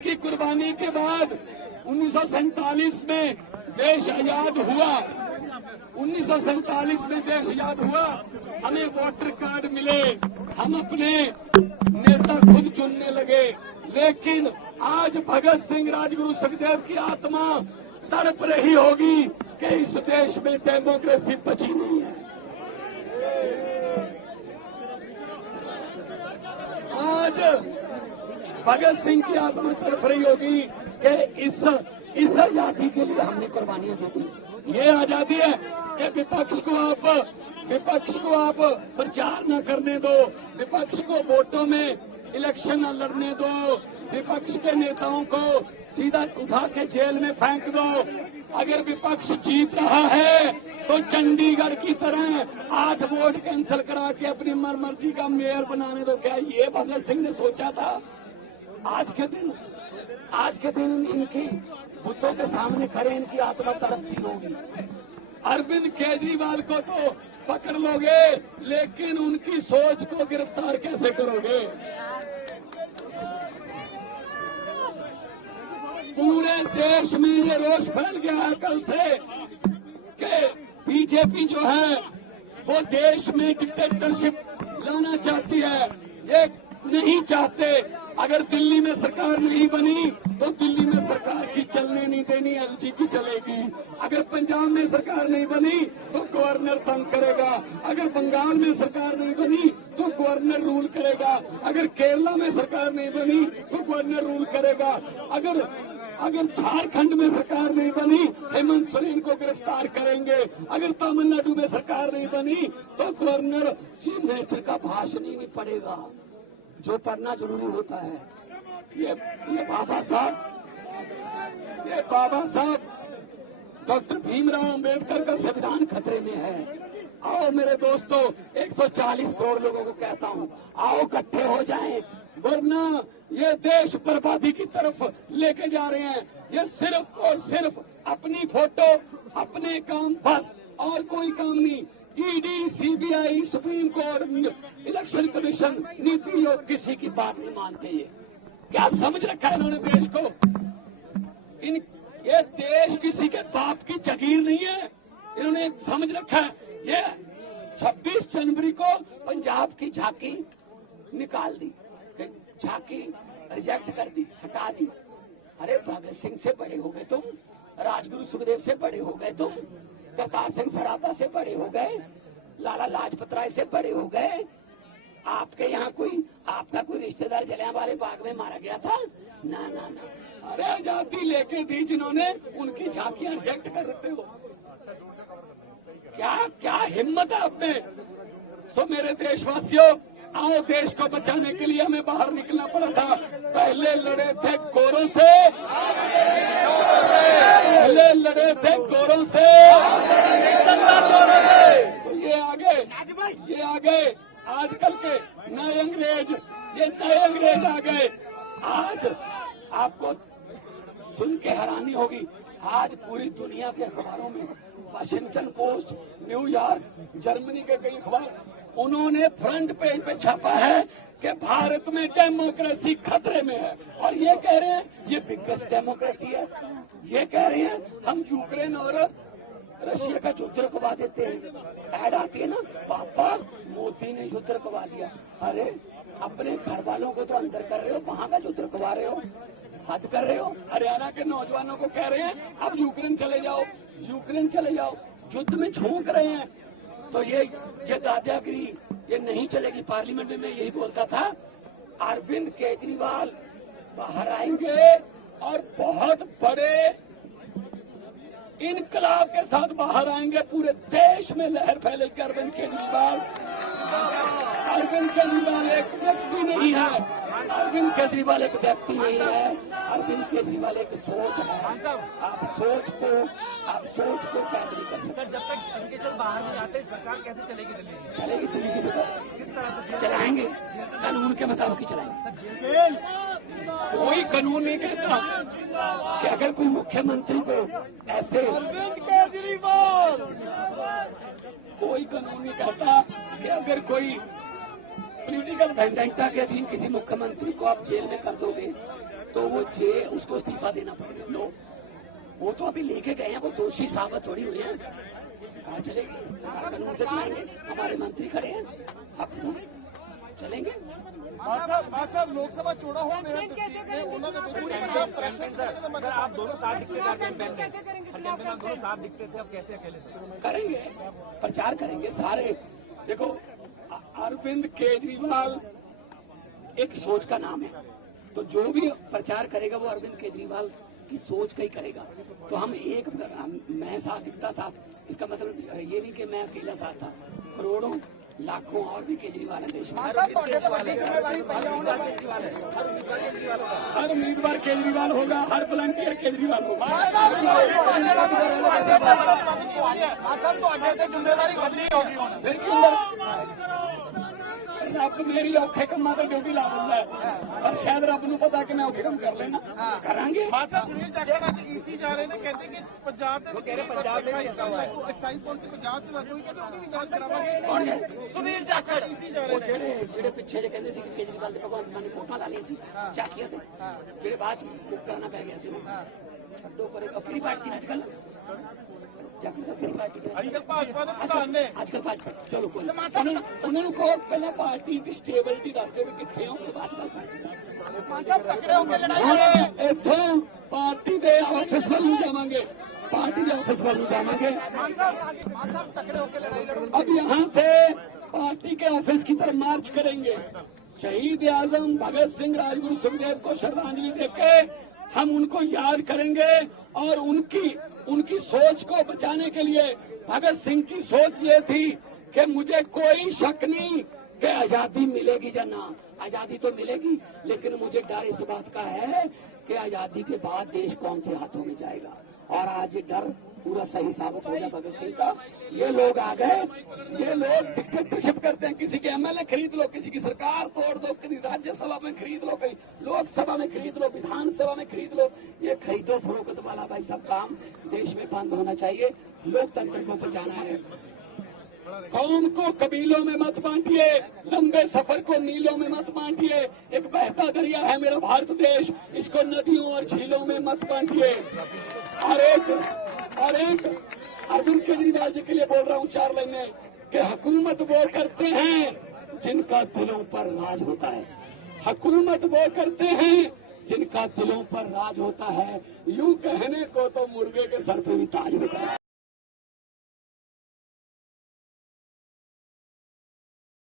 की कुर्बानी के बाद 1947 में देश आजाद हुआ। 1947 में देश आजाद हुआ, हमें वोटर कार्ड मिले, हम अपने नेता खुद चुनने लगे। लेकिन आज भगत सिंह, राजगुरु सुखदेव की आत्मा तड़प रही होगी कि इस देश में डेमोक्रेसी बची नहीं है। आज भगत सिंह की आत्मा तड़प रही होगी कि इस आजादी के लिए हमने कुर्बानियां दी थी। ये आजादी है कि विपक्ष को आप प्रचार न करने दो, विपक्ष को वोटों में इलेक्शन न लड़ने दो, विपक्ष के नेताओं को सीधा उठा के जेल में फेंक दो। अगर विपक्ष जीत रहा है तो चंडीगढ़ की तरह 8 वोट कैंसिल करा के अपनी मर्जी का मेयर बनाने दो। क्या ये भगत सिंह ने सोचा था? आज के दिन इनकी बुतों के सामने खड़े इनकी आत्मा तड़पती होगी। अरविंद केजरीवाल को तो पकड़ लोगे, लेकिन उनकी सोच को गिरफ्तार कैसे करोगे? पूरे देश में ये रोष फैल गया है कल से कि बीजेपी जो है वो देश में डिक्टेटरशिप लाना चाहती है। ये नहीं चाहते। अगर दिल्ली में सरकार नहीं बनी तो दिल्ली में सरकार की चलने नहीं देनी, एलजी की चलेगी। अगर पंजाब में सरकार नहीं बनी तो गवर्नर तंग करेगा। अगर बंगाल में सरकार नहीं बनी तो गवर्नर रूल करेगा। अगर केरला में सरकार नहीं बनी तो गवर्नर रूल करेगा। अगर झारखंड में सरकार नहीं बनी, हेमंत सोरेन को गिरफ्तार करेंगे। अगर तमिलनाडु में सरकार नहीं बनी तो गवर्नर चीफ मिनिस्टर का भाषण ही नहीं पड़ेगा, जो पढ़ना जरूरी होता है। ये बाबा साहब डॉक्टर भीमराव अंबेडकर का संविधान खतरे में है। आओ मेरे दोस्तों, 140 करोड़ लोगों को कहता हूँ, आओ इकट्ठे हो जाएं, वरना ये देश बर्बादी की तरफ लेके जा रहे हैं। ये सिर्फ और सिर्फ अपनी फोटो, अपने काम, बस और कोई काम नहीं। ED, CBI, supreme court, election commission, NITI Aayog किसी की बात नहीं मानते। ये क्या समझ रखा है इन्होंने देश को? ये देश किसी के बाप की जागीर नहीं है। इन्होंने समझ रखा है। ये 26 जनवरी को पंजाब की झांकी निकाल दी, झांकी रिजेक्ट कर दी, हटा दी। अरे भगत सिंह से बड़े हो गए तुम, राजगुरु सुखदेव से बड़े हो गए तुम, करतार सिंह सराभा से बड़े हो गए, लाला लाजपत राय से बड़े हो गए। आपके यहाँ आपका कोई रिश्तेदार जलियांवाले बाग में मारा गया था? ना ना ना। अरे आजादी लेके दी जिन्होंने, उनकी झांकियां रिजेक्ट कर रहे हो। क्या हिम्मत है आप में? सो मेरे देशवासियों, आओ, देश को बचाने के लिए हमें बाहर निकलना पड़ा था। पहले लड़े थे गोरों से, तो ये आ गए आजकल के नए अंग्रेज, ये नए अंग्रेज आ गए। आज आपको सुन के हैरानी होगी, आज पूरी दुनिया के अखबारों में, वाशिंगटन पोस्ट, न्यूयॉर्क, जर्मनी के कई अखबार, उन्होंने फ्रंट पेज पे छापा है कि भारत में डेमोक्रेसी खतरे में है। और ये कह रहे हैं ये बिगेस्ट डेमोक्रेसी है। ये कह रहे हैं हम यूक्रेन और रशिया का युद्ध रुकवा देते हैं। ऐड आती है ना, पापा मोदी ने युद्ध रुकवा दिया। अरे अपने घर वालों को तो अंदर कर रहे हो, वहां का युद्ध रुकवा रहे हो, हद कर रहे हो। हरियाणा के नौजवानों को कह रहे हैं अब यूक्रेन चले जाओ, युद्ध में झोंक रहे हैं। तो ये दादागिरी ये नहीं चलेगी। पार्लियामेंट में मैं यही बोलता था, अरविंद केजरीवाल बाहर आएंगे और बहुत बड़े इनकलाब के साथ बाहर आएंगे। पूरे देश में लहर फैलेगी। अरविंद केजरीवाल एक व्यक्ति नहीं है। अरविंद केजरीवाल एक व्यक्ति नहीं है। अरविंद केजरीवाल एक सोच है। आप सोच को कैद नहीं कर सकते। जब तक इनके चल बाहर नहीं आते, सरकार कैसे चलेगी दिल्ली? चलेगी दिल्ली की सरकार, किस तरह से चलाएंगे, कानून के मुताबिक ही चलाएंगे। कोई कानून नहीं कहता कि अगर कोई मुख्यमंत्री को ऐसे, कोई कानून नहीं कहता कि अगर कोई पॉलिटिकल वेंडेटा के अधीन किसी मुख्यमंत्री को आप जेल में कर दोगे तो वो उसको इस्तीफा देना पड़ेगा। नो, वो तो अभी लेके गए हैं, वो दोषी साबित थोड़ी हुए हैं। कहाँ चलेगी सरकार? कानून से चलाएंगे, हमारे मंत्री खड़े हैं, सब चलेंगे। साहब लोकसभा चुनाव हो रहे हैं, सर आप दोनों साथ दिखते थे कैंपेन में, दोनों साथ दिखते थे, अब कैसे अकेले थे? करेंगे, प्रचार करेंगे सारे। देखो, अरविंद केजरीवाल एक सोच का नाम है, तो जो भी प्रचार करेगा वो अरविंद केजरीवाल की सोच का ही करेगा। तो मैं साथ दिखता था, इसका मतलब ये नहीं कि मैं अकेला साथ था, करोड़ों लाखों और भी केजरीवाल है देश में। हर उम्मीदवार केजरीवाल होगा, हर वॉलंटियर केजरीवाल होगा। फिर क्यों रब मेरी औखे कमा तो ड्यूटी ला दिंदा है, पर शायद रब नूं पता कि मैं औखे कम कर लेना, करांगे। सुनील जाखड़ ਅੱਜ ਈਸੀ ਜਾ ਰਹੇ ਨੇ, ਕਹਿੰਦੇ ਕਿ ਪੰਜਾਬ ਦੇ ਐਕਸਾਈਜ਼ ਪਾਲਿਸੀ ਪੰਜਾਬ ਚ ਲਾਗੂ ਹੋਈ, ਕਹਿੰਦੇ ਉਹਦੀ ਵੀ ਜਾਂਚ ਕਰਾਵਾਂਗੇ। ਕੌਣ ਹੈ? ਸੁਨੀਲ ਜਾਖੜ ਈਸੀ ਜਾ ਰਹੇ ਉਹ ਜਿਹੜੇ ਪਿੱਛੇ ਜੇ ਕਹਿੰਦੇ ਸੀ ਕਿ ਕੇਜਰੀਵਾਲ ਦੇ ਭਗਵੰਤ ਮਾਨ ਨੇ ਫੋਟੋਆਂ ਲਾ ਲਈ ਸੀ ਚਾਕੀਆਂ ਤੇ, ਜਿਹੜੇ ਬਾਅਦ ਚ ਬੁੱਕ ਕਰਨਾ ਪੈ ਗਿਆ ਸੀ ਉਹ ਛੱਡੋ ਪਰੇ। ਆਪਣੀ ਪਾਰਟੀ ਅੱਜ ਕੱਲ ਜਾਕੀ ਸਭ ਪਾਰਟੀ ਅੱਜ ਭਾਜਪਾ ਦੇ ਪ੍ਰਧਾਨ ਨੇ ਅੱਜ ਕੱਲ ਭਾਜਪਾ, ਚਲੋ ਕੋਈ ਉਹਨਾਂ ਨੂੰ ਕਹੋ ਪਹਿਲਾਂ ਪਾਰਟੀ ਦੀ ਸਟੇਬਿਲਿਟੀ ਦੱਸ ਦਿਓ ਕਿ ਕਿੱਥੇ ਹੋ, ਤੇ ਬਾਅਦ ਹੁਣ ਇੱਥੋਂ ਪਾਰਟੀ ਦੇ ਆਫਿਸ ਵੱਲ ਨੂੰ ਜਾਵਾਂਗੇ, पार्टी के ऑफिस पर जाएंगे। अब यहाँ से पार्टी के ऑफिस की तरफ मार्च करेंगे। शहीद आजम भगत सिंह राजगुरु सुखदेव को श्रद्धांजलि देके हम उनको याद करेंगे और उनकी सोच को बचाने के लिए, भगत सिंह की सोच ये थी कि मुझे कोई शक नहीं कि आजादी मिलेगी या ना, आजादी तो मिलेगी, लेकिन मुझे डर इस बात का है कि आजादी के बाद देश कौन से हाथों में जाएगा। और आज ये डर पूरा सही साबित हो गया भगत सिंह का। ये लोग आ गए, ये लोग डिक्टेटरशिप करते हैं, किसी के एमएलए खरीद लो, किसी की सरकार तोड़ दो, किसी राज्यसभा में खरीद लो, कहीं लोकसभा में खरीद लो, विधानसभा में खरीद लो। ये खरीदो फरोख्त वाला भाई सब काम देश में बंद होना चाहिए। लोकतंत्र को बचाना है। कौम को कबीलों में मत बांटिए, लंबे सफर को मीलों में मत बांटिए। एक बहता दरिया है मेरा भारत देश, इसको नदियों और झीलों में मत बांटिए। और एक अरविंद केजरीवाल जी के लिए बोल रहा हूँ 4 लाइनें कि हुकूमत वो करते हैं जिनका दिलों पर राज होता है। हुकूमत वो करते हैं जिनका दिलों पर राज होता है। यूं कहने को तो मुर्गे के सर पे भी ताज होता है।